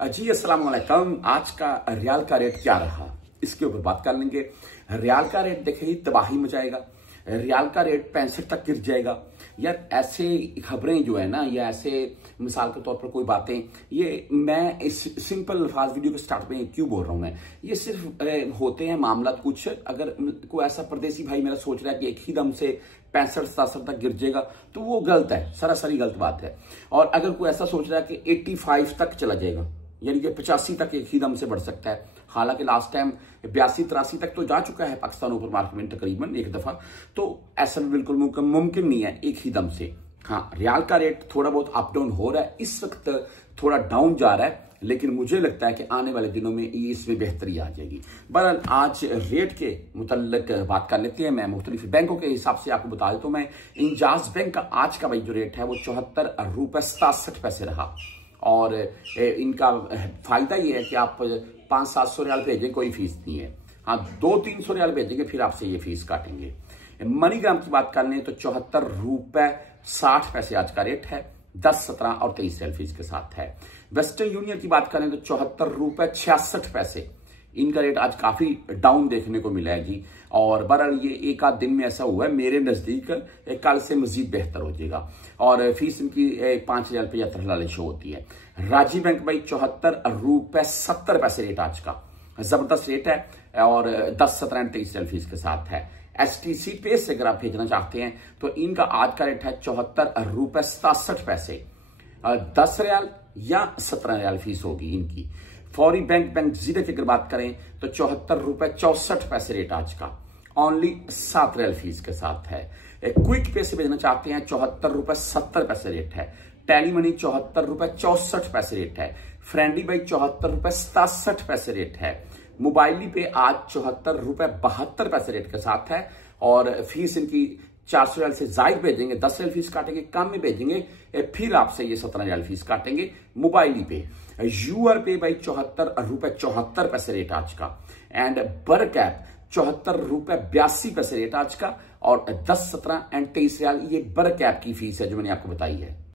जी अस्सलाम वालेकुम। आज का रियाल का रेट क्या रहा इसके ऊपर बात कर लेंगे। रियाल का रेट देखे ही तबाही मचाएगा। रियाल का रेट 65 तक गिर जाएगा। यार ऐसे खबरें जो है ना, या ऐसे मिसाल के तौर पर कोई बातें, ये मैं इस सिंपल अल्फाज वीडियो के स्टार्ट में क्यों बोल रहा हूं। मैं ये सिर्फ होते हैं मामला कुछ, अगर कोई ऐसा परदेसी भाई मेरा सोच रहा है कि एक ही दम से 65-67 तक गिर जाएगा तो वो गलत है, सरासरी गलत बात है। और अगर कोई ऐसा सोच रहा है कि 85 तक चला जाएगा, यानी कि 85 तक एक ही दम से बढ़ सकता है, हालांकि लास्ट टाइम 82-83 तक तो जा चुका है पाकिस्तान ओपन मार्केट में तकरीबन एक दफा, तो ऐसा भी बिल्कुल मुमकिन नहीं है एक ही दम से। हाँ, रियाल का रेट थोड़ा बहुत अप डाउन हो रहा है, इस वक्त थोड़ा डाउन जा रहा है, लेकिन मुझे लगता है कि आने वाले दिनों में इसमें बेहतरी आ जाएगी। बहरहाल आज रेट के मुतल्लिक बात कर लेते हैं। मैं मुख्तलिफ बैंकों के हिसाब से आपको बता देता हूं। मैं इंजाज बैंक का आज का भाई जो रेट है वो 74 रुपए 67 पैसे रहा। और इनका फायदा ये है कि आप 500-700 रियाल भेजें, कोई फीस नहीं है। हाँ, 200-300 रियाल भेजेंगे फिर आपसे ये फीस काटेंगे। मनीग्राम की बात कर लें तो 74 रुपए 60 पैसे आज का रेट है। 10, 17 और 23 रियाल फीस के साथ है। वेस्टर्न यूनियन की बात करें तो 74 रुपए 66 पैसे, इनका रेट आज काफी डाउन देखने को मिला है जी। और बहरहाल ये एक आध दिन में ऐसा हुआ है, मेरे नजदीक कल से मजीद बेहतर हो जाएगा। और फीस इनकी 5,075 शो होती है। राजी बैंक भाई 74 रुपए 70 पैसे रेट आज का, जबरदस्त रेट है। और 10, 17 और 23 फीस के साथ है। STC पे से अगर आप भेजना चाहते हैं तो इनका आज का रेट है 74 रुपए 67 पैसे। 10 रियाल या 17 रियाल फीस होगी इनकी। फौरी बैंक जीरो की अगर बात करें तो 74 रुपए 64 पैसे रेट आज का, ओनली 7 रियाल फीस के साथ है। क्विक पे से भेजना चाहते हैं 74 रुपए 70 पैसे रेट है। टैली मनी 74 रुपए 64 पैसे रेट है। फ्रेंडली बाई 74 रुपए 67 पैसे रेट है। मोबाइली पे आज 74 रुपए 72 पैसे रेट के साथ है। और फीस इनकी 400 रियाल से जायद भेजेंगे 10 रियाल फीस काटेंगे, कम में भेजेंगे फिर आपसे ये 17 रियाल फीस काटेंगे मोबाइली पे। यूआर पे भाई 74 रुपए 74 पैसे रेट आज का। एंड बर कैप 74 रुपए 82 पैसे रेट आज का। और 10, 17 और 23 रियाल ये बर कैप की फीस है जो मैंने आपको बताई है।